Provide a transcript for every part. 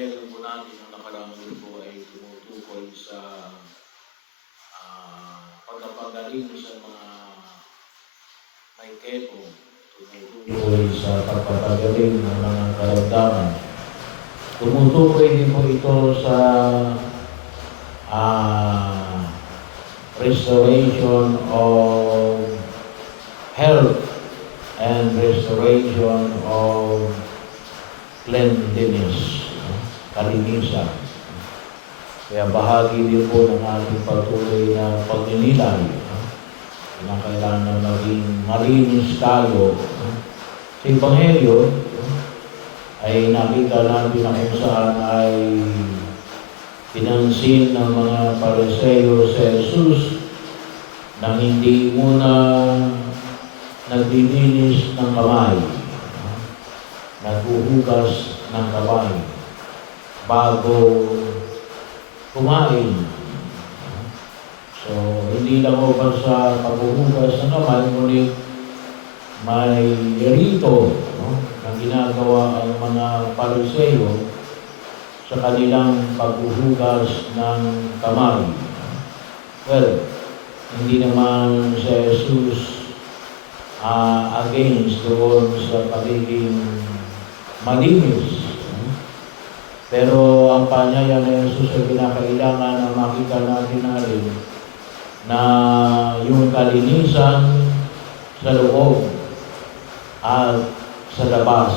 ebanghelyo po natin ng nakaraang grupo ay tumutukoy sa pagpapagaling sa mga may keto, tumutukoy sa pagpapagaling ng mga karamdaman. Tumutukoy din po ito sa restoration of health and restoration of cleanliness, kalinisan. Kaya bahagi din po ng ating patuloy na pagninilay. Kailangan na maging malinis tayo. Sa Ebanghelyo ay nakita natin na kung saan ay pinansin ng mga Pariseo si Jesus na hindi muna naglilinis ng kamay, naghuhugas ng kamay bago kumain. So, hindi lang o sa paghuhugas ng kamay, ngunit may rito na ginagawa ang mga Pariseo sa kanilang paghuhugas ng kamay. Well, hindi naman si Jesus against doon sa pagiging malinis. Pero ang panyaya ni Jesus ay kinakailangan na makita natin na rin na yung kalinisan sa loob at sa labas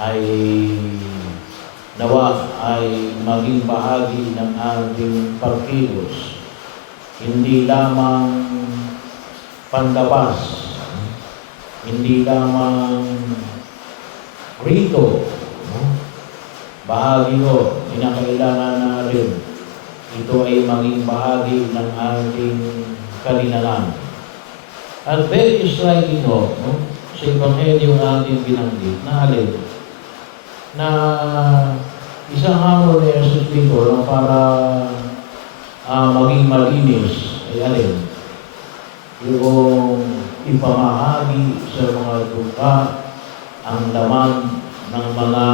ay nawa ay maging bahagi ng ating pagkilos. Hindi lamang panlabas, hindi lamang rito, bahagi ko, kinakailangan na rin ito ay maging bahagi ng ating kalinanan. At very striking sa Ebanghelyo ating binanggit na alin na isang hamon ni Jesus dito na para maging malinis ay alin yung ipamahagi sa mga duka ang laman ng mga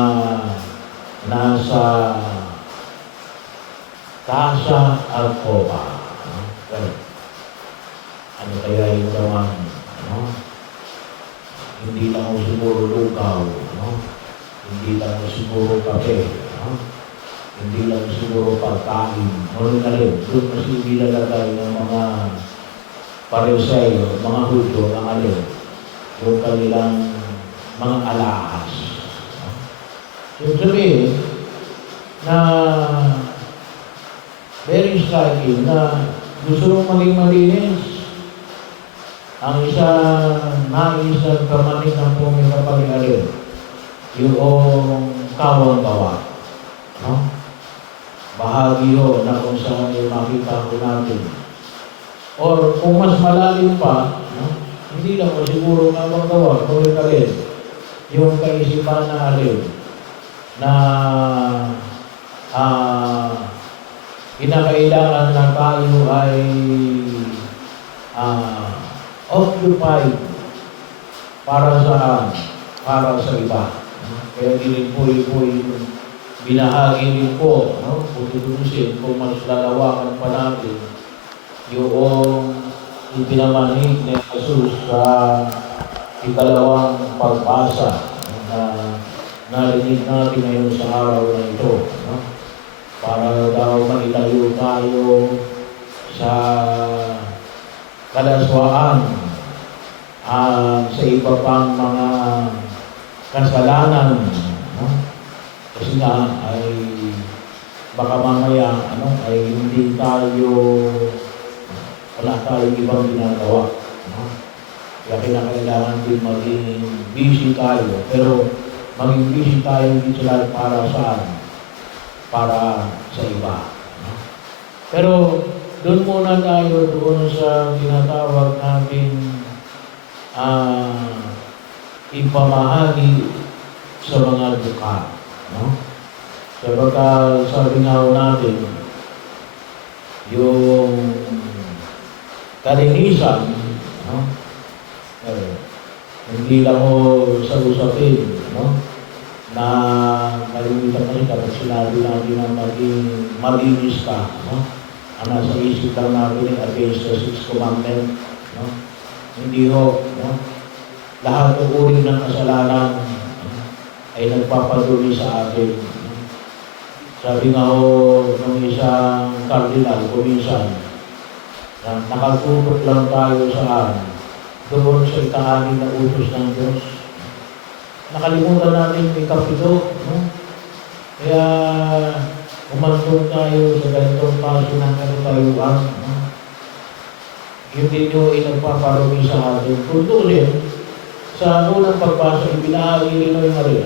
nasa tasa at kopa. Ano kaya yung laman? Hindi lang siguro lugaw, hindi lang siguro kape, hindi lang siguro pagkain. Ano na rin, doon kasi nilalagay ng mga Pariseo, mga Hudyo, ang alin, yung kanilang mga alahas. So, sabihin na very striking na gusto mong maging malinis. Ang isang naisang kamaning ng pumikapag-alin, yung kawang-gawa. Bahagi yun na kung saan ay makita ko natin. Or kung mas malalim pa, hindi lang o siguro kawang-gawa, pumikapag-alin, yung kaisipan na alin, na kinakailangan na tayo ay occupied para sa iba. Kaya gilipoy-poy binahagi rin po, kung tutusin, kung mas lalawakan pa natin yung ipinamanig ni Jesus sa ikalawang pagbasa na narinig natin ngayon sa araw na ito. Para daw mailayo tayo sa kalaswaan sa iba pang mga kasalanan. Kasi nga ay baka mamaya ay hindi tayo wala tayong ibang ginagawa. Kaya kinakailangan din maging busy tayo. Pero maging busy tayo hindi sila para saan? Para sa iba. Pero doon muna tayo doon sa tinatawag natin ipamahagi sa mga duka. Sapagkat sabi nga natin, yung kalinisan, hindi lang sa usapin, na nakalimutan kasi kapag sinabi natin na maging malinis ka, no? Ang nasa isip lang natin ay against the sixth commandment, no? Hindi ho, no? Lahat ng uri ng kasalanan, no? Ay nagpapaduli sa atin. No? Sabi nga ho ng isang cardinal, kuminsan, na nakatutok lang tayo saan? Doon sa ika-anim na utos ng Diyos. Nakalimutan natin may kapito, no? Kaya umantong tayo sa ganitong paso ng katutayuan, no? Yung din yung inagpaparumi sa atin. Kung tuloy, sa unang pagbasa, ibinahagi rin na rin,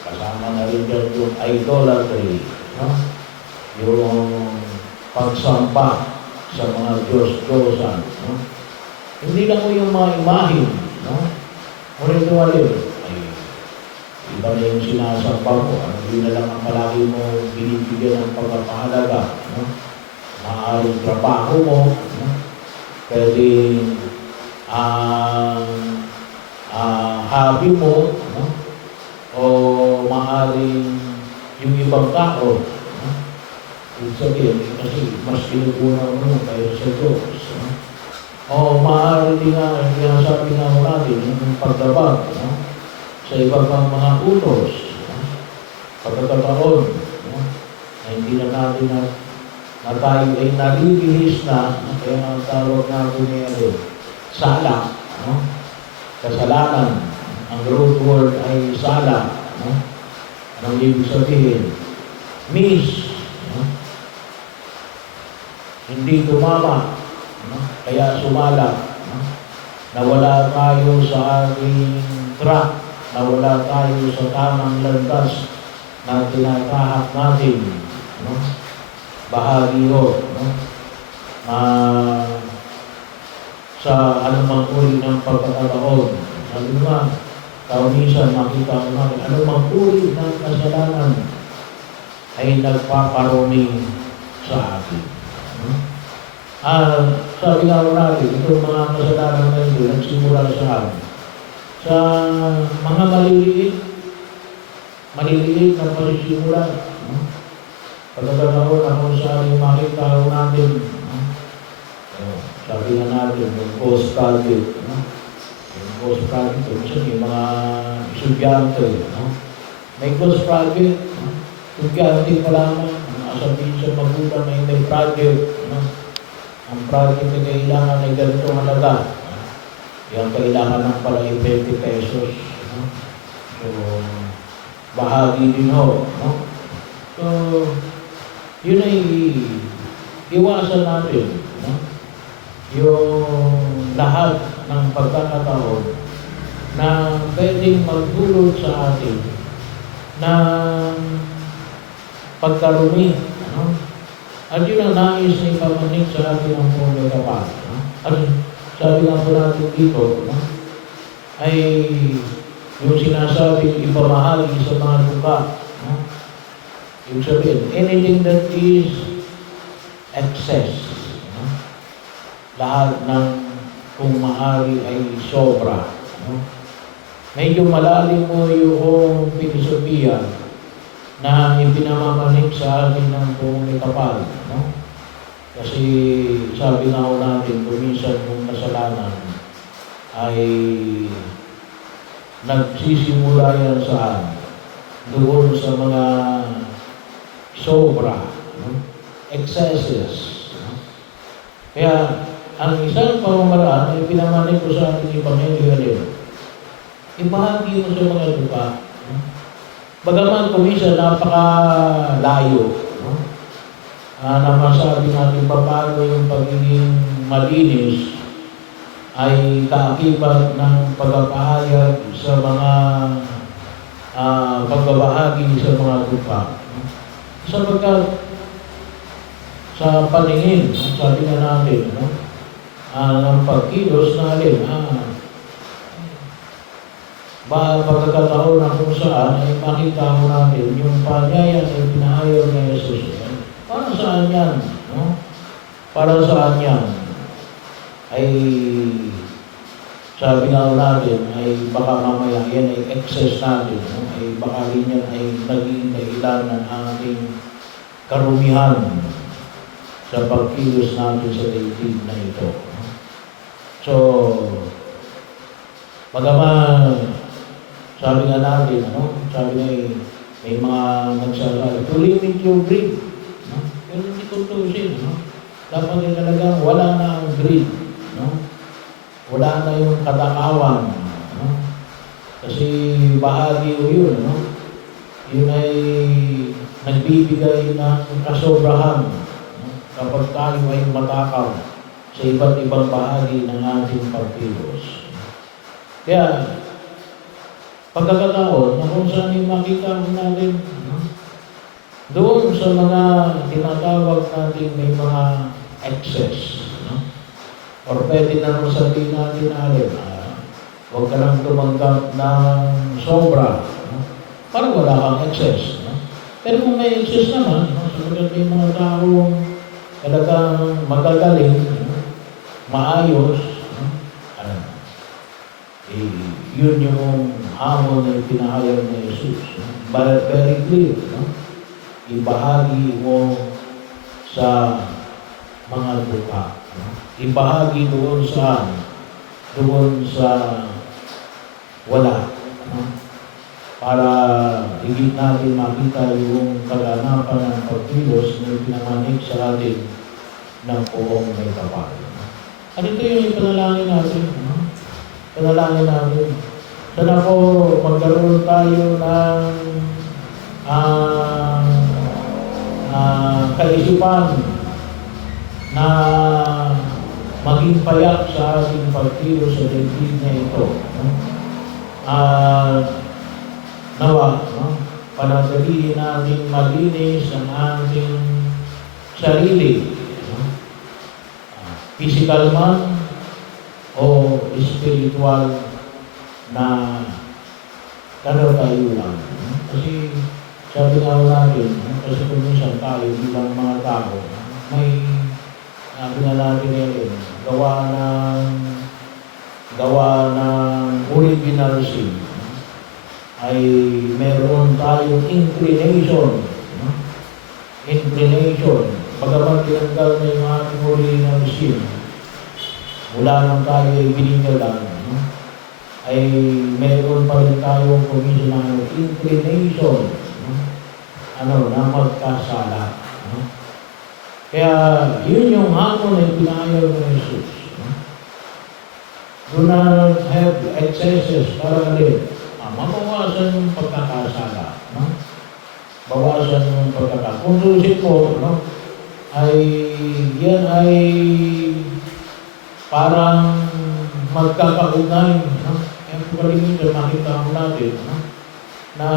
kasama na rin dyan yung idolatry, no? Yung pagsamba sa mga Diyos-Diyosan, no? Hindi lang mo yung mga imahin, no? Ngunit tuwalin, ay iba na yung sinasamba mo. Hindi na lang ang palagi mo binibigyan ng pagpapahalaga, no? Maaaring trabaho mo, no? Pwedeng hobby mo, no? O maaaring yung ibang tao, no? Ibig sabihin, kasi mas pinupuna mo kaya sa Diyos, no? O maaari din nga, sabi nga mo natin, yung pagdabag, no? Sa ibang mga utos, no? Pagkakataon, no? Na hindi na natin na tayo ay nalilihis na, no? Kaya ang tawag natin ay sala, no? Kasalanan. Ang root word ay sala, no? Anong ibig sabihin? Miss, no? Hindi tumama, no? Kaya sumala, no? Nawala tayo sa ating track, nawala tayo sa tamang landas na tinatahak natin, no? Bahagi ho, no? Sa anumang uri ng pagkakataon. Sabi nga, minsan makita ko natin, anumang uri ng kasalanan ay nagpaparumi sa atin. No? Sabi nga ko natin, itong mga kasalanan na ito, nagsimula sa mga maliliit na pagsisimula. No? Pagkakataon na kung saan makita ko natin, no? Sabi nga natin, yung post-graduate, no? Yung post-graduate, yung mga estudyante, no? May post-graduate, no? Estudyante pa lamang, sabihin sa magulang na may project, no? Ang project na kailangan ay ganitong halaga. Yung kailangan ng pala 20 pesos, no? So, bahagi din ho, no? So, yun ay iwasan natin, no? Yung lahat ng pagkakataon na pwedeng magdulot sa atin ng pagkarumi, no? At yun ang nais na ipamanik sa atin ng Panginoon Kapal, no? At sabi nga po natin dito, no? Ay yung sinasabing ipamahagi sa mga duka, no? Yung sabihin, anything that is excess, no? Lahat ng kung maaari ay sobra, no? Medyo malalim mo yung filosofiya na ipinamamanik sa atin ng Panginoon Kapal, no? Kasi sabi nga ko natin, kuminsan yung kasalanan ay nagsisimula yan saan? Doon sa mga sobra, no? Excesses, no? Kaya ang isang pamamaraan ay pinamanik ko sa ating Ebanghelyo rin. Ibahagi mo sa mga duka, no? Bagaman kumisa napakalayo, no? Na masabi natin paano yung pagiging malinis ay kaakibat ng pagpapahayag sa mga pagbabahagi sa mga duka, no? Sapagkat sa paningin, sabi na natin, no? Ng pagkilos natin, pagkakataon na kung saan ay makita mo natin yung panyaya na pinahayag na Jesus. Para saan yan? No? Para saan yan? Ay sabi nga natin ay baka mamaya yan ay excess natin, no? Ay baka rin yan ay naging dahilan ng ating karumihan sa pagkilos natin sa daigdig na ito. No? So, bagaman sabi nga natin, sabi nga may mga nagsasabi, to limit your greed. No? Pero hindi tutusin. Dapat din talagang wala na ang greed. No? Wala na yung katakawan. Kasi bahagi o yun. Yun ay nagbibigay ng kasobrahan. Kapag tayo ay matakaw sa iba't ibang bahagi ng ating pagkilos. Kaya, pagkakataon na kung saan yung makita natin, doon sa mga tinatawag natin may mga excess. Or pwede na rin sabihin natin huwag ka lang tumanggap ng sobra. Parang wala kang excess. Pero kung may excess naman, sabagat may mga taong talagang magagaling, maayos, yun yung hamon na pinahayag ni Jesus. Very clear. Ibahagi mo sa mga buka. Ibahagi doon sa wala. Para higit natin makita yung kaganapan ng pagkilos na pinamanig sa atin ng poong may kapal. At ito yung ipanalangin natin. Panalangin natin. Sana po magkaroon tayo ng kaisipan na maging payak sa ating pagkilos sa daigdig na ito. Nawa, panatilihin natin malinis ang ating sarili. Physical man o spiritual na tayo lang. Kasi sabi nga natin, kasi kung minsan tayo bilang mga tao, may natin ngayon, gawa ng original sin, ay meron tayong inclination. Pagkaman tinanggal na yung ating original sin, mula nang tayo ay binigyan, ay meron pa rin tayong kuminsan ng inclination na magkasala. Kaya yun yung hamon na pinayaw ng Jesus. Do not have excesses para rin mabawasan yung pagkakasala. Bawasan yung pagkakasala. Kung susin mo, ay yan ay parang magkakaugnay. Kaya palingin makita mo natin na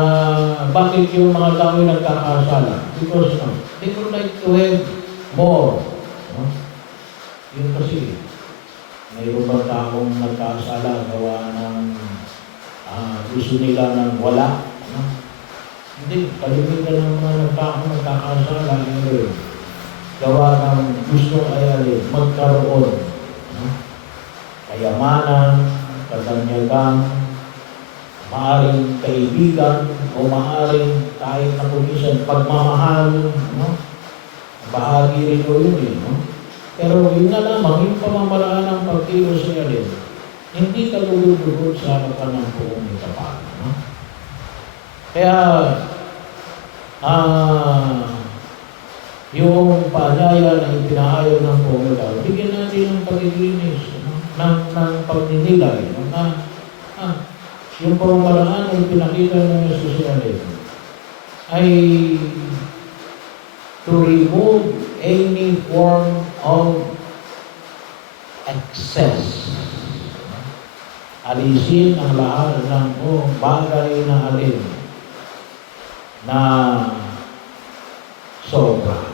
bakit yung mga tao ay nagkakasala. Because they would like to have more. Yun kasi, mayroon bang taong nagkasala gawa ng gusto nila ng wala? Hindi, kalimitan ng mga nagkakasala gawa ng gusto ay magkaroon. Kayamanan, kaganyagan, maaring kaibigan, o maaring kahit na kumisan pagmamahal, bahagi rin o yun Pero yun na lamang, yung pamamaraan ng pagkilos niya rin, hindi ka lulubog sa harapan ng buong kapal. Kaya, yung paanyaya na ipinahayaw ng buong kapal, bigyan natin ng paglilinis, ng pagninilay, yung pamamaraan na ipinakita ng Jesus ay to remove any form of excess. Alisin ang lahat ng bagay na alin na sobra.